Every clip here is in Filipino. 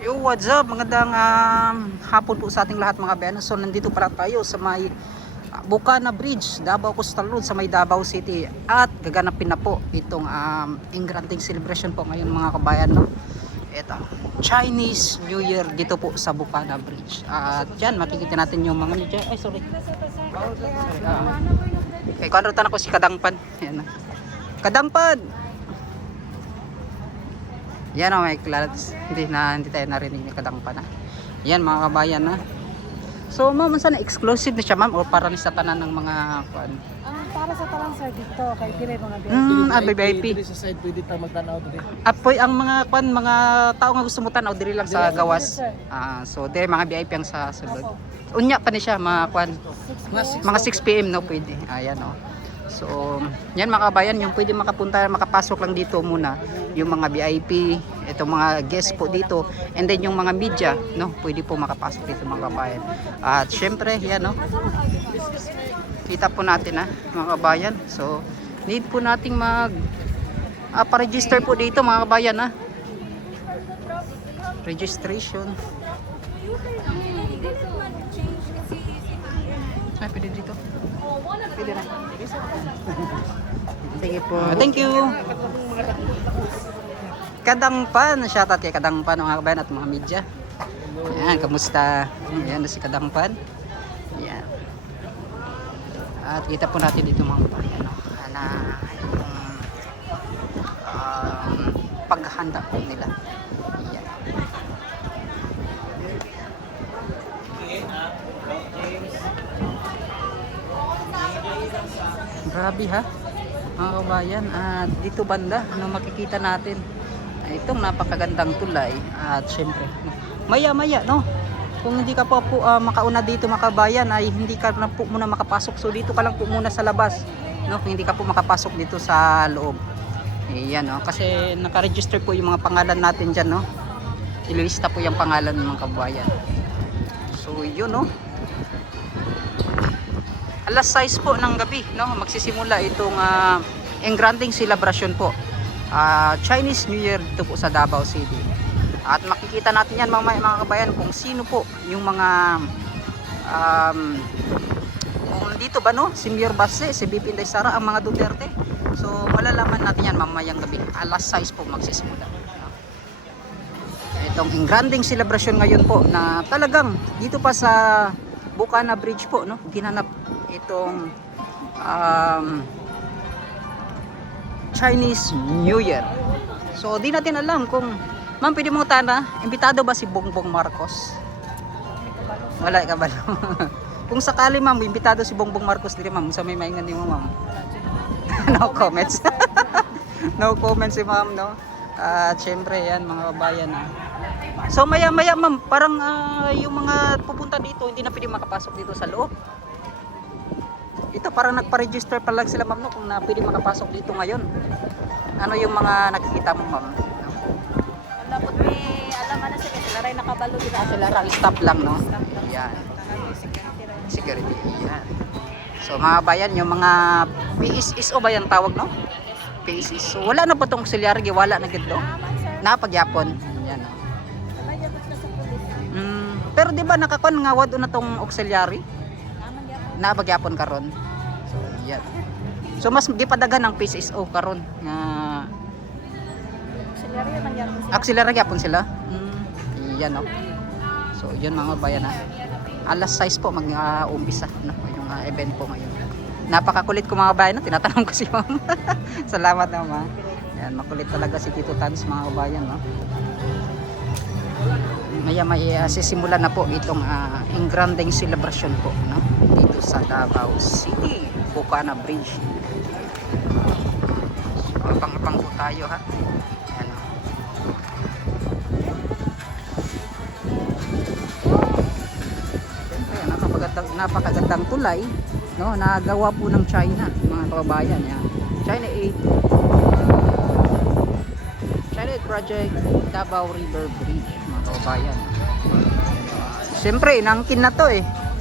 Yo, what's up? Magandang hapon po sa ating lahat mga bayan. So nandito pala tayo sa may Bukana Bridge, Davao Coastal Road sa may Davao City. At gaganapin na po itong Engranting celebration po ngayon mga kabayan. No? Ito, Chinese New Year dito po sa Bukana Bridge. At yan, makikita natin yung mga media. Ay, sorry. Kay kuwanrutan ako si Kadangpan. Yan na. Kadangpan! Yan o, may clouds. Hindi tayo narinig ni Kadangpan na. Yan mga kabayan na. So ma'am, saan exclusive na siya ma'am o para ni sa tanan ng mga kuan? Para sa talang sir dito, kay dire mga VIP. Dili sa side pwede ta magtanaw diri. Apoy ang mga kuan, mga tao nga gusto mo tanaw diri lang sa gawas. sir. So dire mga VIP ang sa sulod. Unya pa ni siya mga kuan. Mga 6 PM no pwede. Ayan o. So, yan mga kabayan, yung pwede makapunta, makapasok lang dito muna, yung mga VIP, itong mga guests po dito, and then yung mga media, no, pwede po makapasok dito mga kabayan. At syempre, yan no, kita po natin mga kabayan. So, need po nating pa-register po dito mga kabayan registration. Ay, pwede dito. Pwede na. Sige po. Thank you. Kadangpan. Shoutout kay Kadangpan mga kabayan at mga media. Yan, kamusta? Yan na si Kadangpan. Yan. At kita po natin dito mga kabayan. No? Na yung paghahanda po nila. Yan. Grabe ha mga kabayan, at dito banda no, makikita natin itong napakagandang tulay. At syempre maya maya no, kung hindi ka po makauna dito mga kabayan ay hindi ka na po muna makapasok. So dito ka lang po muna sa labas no, kung hindi ka po makapasok dito sa loob. Ayan no, kasi nakaregister po yung mga pangalan natin dyan no, ililista po yung pangalan ng mga kabayan. So yun no, alas 6 po ng gabi no, magsisimula itong Engranting celebration po, Chinese New Year dito po sa Davao City. At makikita natin yan mga kabayan kung sino po yung mga kung dito ba no, si Mayor Basse, si BP Inday Sara, ang mga Duterte. So malalaman natin yan mamayang gabi, alas 6 po magsisimula no? Itong Engranting celebration ngayon po na talagang dito pa sa Bukana Bridge po no, ginanap itong Chinese New Year. So di natin alam kung ma'am, pwede mo tana, imbitado ba si Bongbong Marcos? Wala ka ba? Kung sakali ma'am, imbitado si Bongbong Marcos diri ma'am, sa may maingan ni mo ma'am. No comments. No comments si ma'am no. At syempre yan mga kabayan So maya maya ma'am, parang yung mga pupunta dito hindi na pwede makapasok dito sa loob. Ito parang nagpa-register pa lang sila ma'am no, kung na pwede makapasok dito ngayon. Ano yung mga nakikita mo ma'am? Wala po may alam na sila ray nakabalo dito. Sila lang stop lang no. Yan. Security. Yan. So mga bayan, yung mga PSSO ba yan tawag no? PSSO. Wala na po tong auxiliary, wala na gid do. Napagyapon. Yan no. Pero di ba nakakon nga wad na tong auxiliary? Napagyapon karon. So yan. So mas gipadagan ng PSSO karon nga auxiliary gyapon sila. Yan no. So yun mga bayan alas 6 po mag-umpisa no, yung event po ngayon. Napakakulit ko mga bayan no, tinatanong ko si ma'am. Salamat naman. Yan, makulit talaga si Tito Tans mga kabayan no. Maya sisimula na po itong Engranting celebration po no, dito sa Davao City, Bukana Bridge. So, abang-abang po tayo ha. Yan, no. Siyempre, napakagandang tulay no, nagawa po ng China mga kababayan yan. China 8 project Davao River Bridge mga kababayan. Siyempre inangkin na to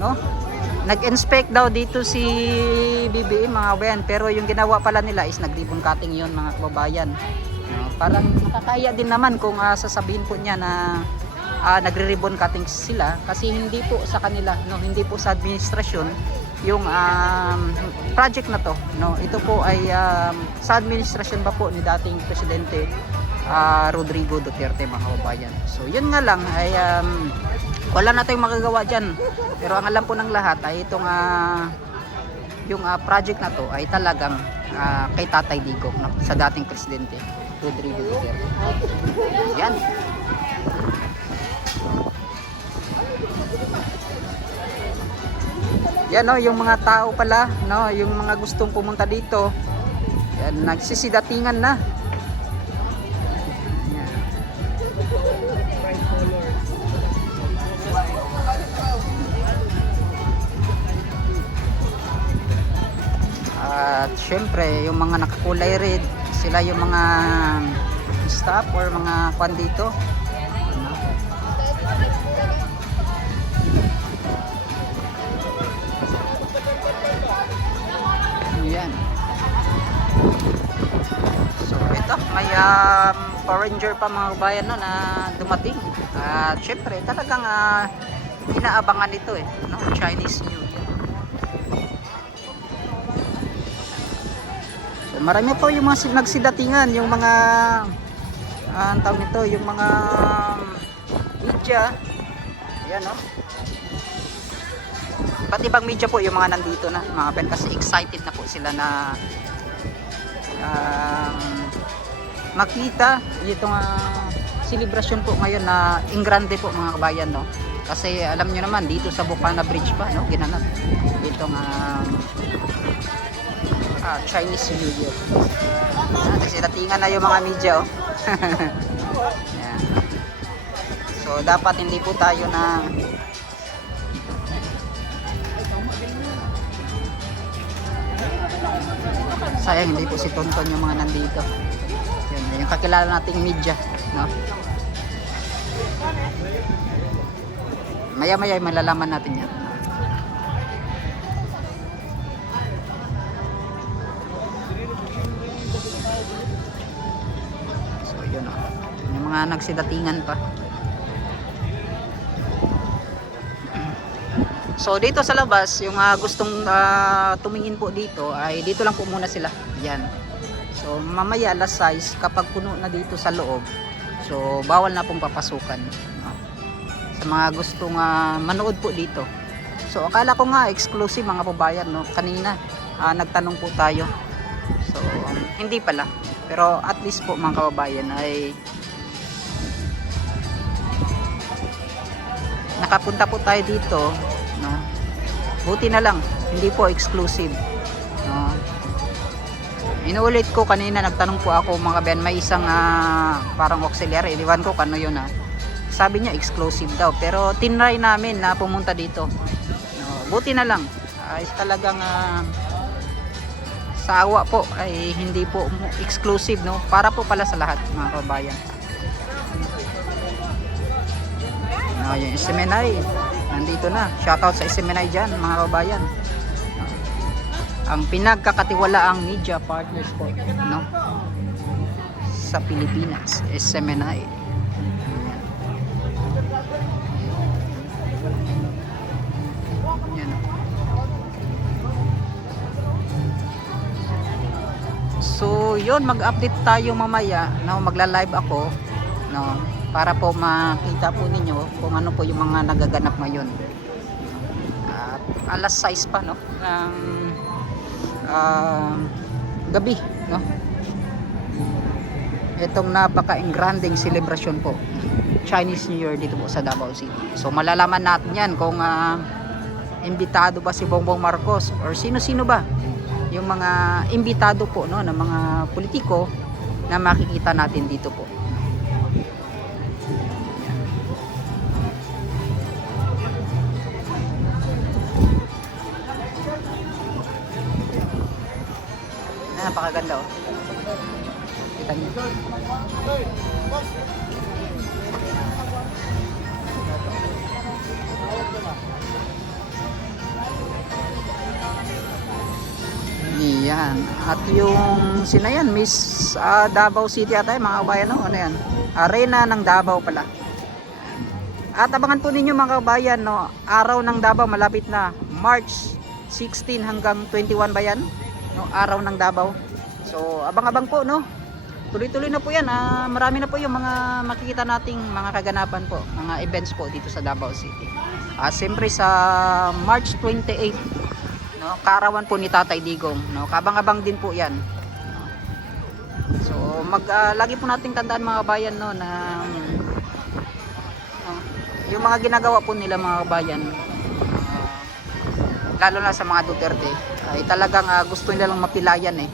no? Nag-inspect daw dito si BBM mga kababayan, pero yung ginawa pala nila is nag-ribbon cutting yun mga kababayan. Parang nakakaya din naman kung sasabihin po niya na nagre-ribbon cutting sila kasi hindi po sa kanila, no, hindi po sa administrasyon yung project na to, no. Ito po ay sa administrasyon pa po ni dating presidente Rodrigo Duterte, mga kababayan. So yun nga lang ay wala na tayong magagawa dyan, pero ang alam po ng lahat ay itong yung project na to ay talagang kay Tatay Digong, no, sa dating presidente Rodrigo Duterte. Yan. Yan, no, yung mga tao pala, no, yung mga gustong pumunta dito, yan, nagsisidatingan na. Yan. At syempre, yung mga nakakulay red, sila yung mga staff or mga kwan dito. Ano? Yan. So ito, may Power Ranger pa mga kabayan, no, na dumating. At syempre, talagang inaabangan ito, no, Chinese New Year. So marami po yung mga nagsidatingan, yung mga ang tawag nito, yung mga media. Ayan, no. Iba't ibang media po yung mga nandito na, mga kapatid, kasi excited na po sila na makita itong celebration po ngayon na ingrande po, mga kabayan, no. Kasi alam nyo naman, dito sa Bukana Bridge pa, no, ginanap itong Chinese New Year. Kasi datingan na yung mga media, oh. Yan. So dapat hindi po tayo na sayang, hindi po si Tonton yung mga nandito. Yan, yung kakilala nating media, no? Maya maya malalaman natin yan. So yun, oh. Yung mga nagsidatingan pa. So dito sa labas, yung gustong tumingin po dito ay dito lang po muna sila. Yan. So mamaya alas 6 kapag puno na dito sa loob, so bawal na pong papasukan, no? Sa mga gustong manood po dito. So akala ko nga exclusive, mga kababayan, no? Kanina nagtanong po tayo. So hindi pala. Pero at least po, mga kababayan, ay nakapunta po tayo dito, no? Buti na lang hindi po exclusive, no? Inuulit ko, kanina nagtanong po ako, mga kabayan, may isang parang auxiliary, iwan ko kano yun, sabi niya exclusive daw, pero tinry namin na pumunta dito, no? Buti na lang ay talagang sa awa po ay hindi po exclusive, no? Para po pala sa lahat, mga kabayan. Yung Semenay nandito na, shoutout sa Semenay dyan, mga kabayan. Ang pinagkakatiwalaang media partners po, no, sa Pilipinas, Semenay. Yan. So yun, mag-update tayo mamaya, no? Magla-live ako, no, para po makita po ninyo kung ano po yung mga nagaganap ngayon. At alas 6 pa, no, ng gabi, no, itong napaka-engranding celebration po, Chinese New Year dito po sa Davao City. So malalaman natin yan kung imbitado ba si Bongbong Marcos or sino-sino ba yung mga imbitado po, no, ng mga politiko na makikita natin dito po. Napakaganda, oh. Kita niyo. Iyan. At yung sino yan? Miss Davao City ata, mga kabayan, no? Ano yan? Arena ng Davao pala. At abangan po ninyo mga kabayan, no, araw ng Davao malapit na, March 16 hanggang 21 ba yan? No, araw ng Davao. So abang-abang po, no. Tuloy-tuloy na po yan. Marami na po yung mga makikita nating mga kaganapan po, mga events po dito sa Davao City. Siyempre sa March 28, no, kaarawan po ni Tatay Digong, no. Kabang-abang din po 'yan. So lagi po nating tandaan mga kabayan, no, na yung mga ginagawa po nila mga kabayan, lalo na sa mga Duterte, ay talagang gusto nila lang mapilayan eh.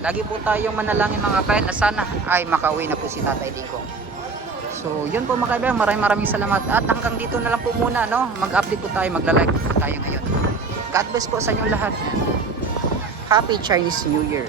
Lagi po tayong manalangin mga kabayan na sana ay makauwi na po si Tatay Digong. So yun po mga kabayan, maraming salamat at hanggang dito na lang po muna, no. Mag-update po tayo, magla-live po tayo ngayon. God bless po sa inyo lahat. Happy Chinese New Year.